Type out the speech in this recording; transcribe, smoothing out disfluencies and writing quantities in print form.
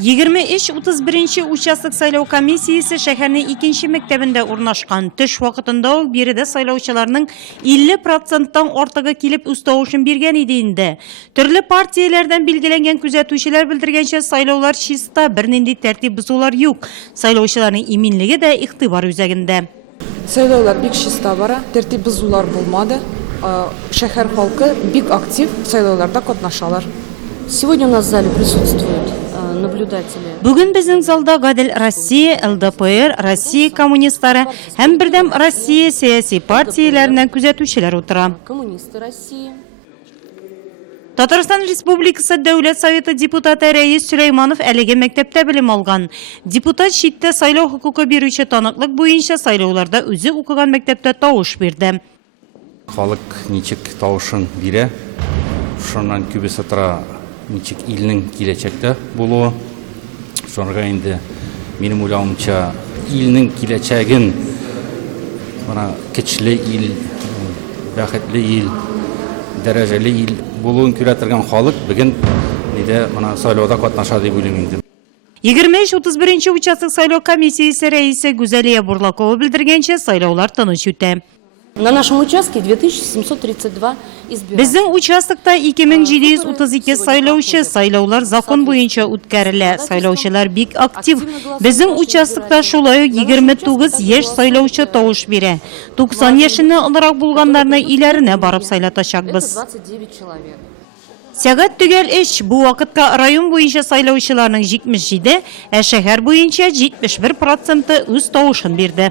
23-31 участок сайлау комиссиясы шәһәрнең 2нче мәктәбендә урнашкан. Төш вакытында ул биредә сайлаучыларның 50%-тан артыгы килеп үз тавышын биргән иде инде. Төрле партияләрдән билгеләнгән күзәтүчеләр белдергәнчә сайлаулар чиста, бернинди тәртип бозулар юк. Сайлаучыларның иминлеге дә игътибар үзәгендә. Сайлаулар бик чиста бара, тәртип бозулар булмады. Шәһәр халкы бик актив сайлауларда катнашалар. Сегодня у нас в зале присутствуют наблюдатели. Бүген безнең залда Гадел Россия, ЛДПР, Россия коммунистлары һәм бердәм Россия сияси партияләреннән күзәтүчеләр утыра. Коммунисты России. Татарстан Республикасы Дәүләт Советы депутаты Рәис Сөләйманов әлеге мәктәптә белем алган. Депутат читтә сайлау хукукы бирүче таныклык буенча сайлауларда үзе укыган мәктәптә тавыш бирде. Халык ничек тавышын бирә, шуннан күбесе тора ничек илнең киләчәктә булуы. Шунга инде минем уйлавымча илнең киләчәген мына көчле ил, бәхетле ил, дәрәҗәле ил булуын күрәтергән халык бүген нидә мына сайлауда катнаша дип уйлыйм инде. 23-31 участок сайлау комиссиясе рәисе Гүзәлия Бурлакова белдергәнчә сайлаулар тыныч үтә. На нашем участке 2732 избирателя. Безнең участокта 2732 сайлаучы, сайлаулар закон буенча үткәрелә. Сайлаучылар бик актив. Безнең участокта шулай ук 29 яшь сайлаучы тавыш бирә. 90 яшеннән олорак булганнарны иләренә барып сайлатачакбыз. 29 человек. Сәгать төгәл эш. Бу вакытка район буенча сайлаучыларның 77, ә шәһәр буенча 71% үз тавышын бирде.